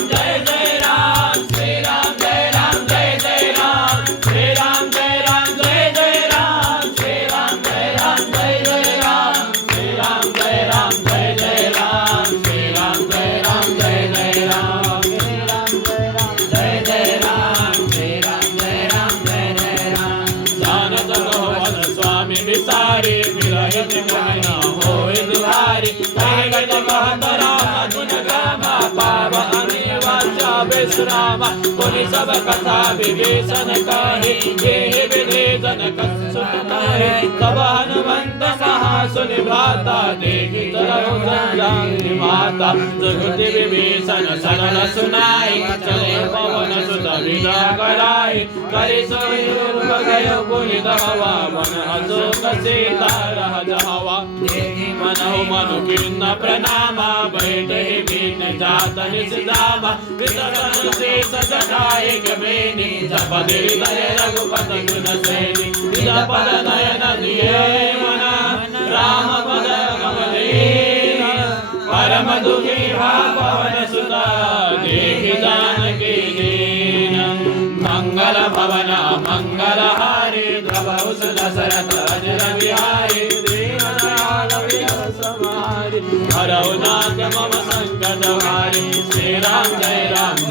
जय जय राम श्री राम जय राम जय जय राम श्री राम जय राम जय जय राम श्री राम जय राम जय जय राम श्री राम जय राम जय जय राम श्री राम जय राम जय जय राम श्री राम जय जय राम श्री राम जय राम जय जय राम जानत भवन स्वामी विसारी विरहित मन न होय दुहारी कहत कहत राम गुण गामा पावन विश्रामा पुनि सब कथा विभीषण कहे ये विधि जनक सुनताहे तब हनुमंत कहा सुनि भ्राता देखि तरहु जानि माता जुगति विभीषण सरल सुनाई चले पवन सुत विदा कराई करि सोई गयो पुनित हवा मन अशोक सीता रह जहवा देखि मनहु मनु किन्न प्रणामा बैठे बीन जात निसदामा विसर्जन से सजटाए कबेनी जपद हृदय रघुपति गुण सेनी जपद नयन दिए मना राम पद कमलेना परम दुखी पवन सुता देखि जानकी दीन मंगल भवन मंगल हारी द्रवहु दशरथ अजर बिहारी दीनदयाल समारि हरौ नाथ मम संकट हारी श्री राम जय राम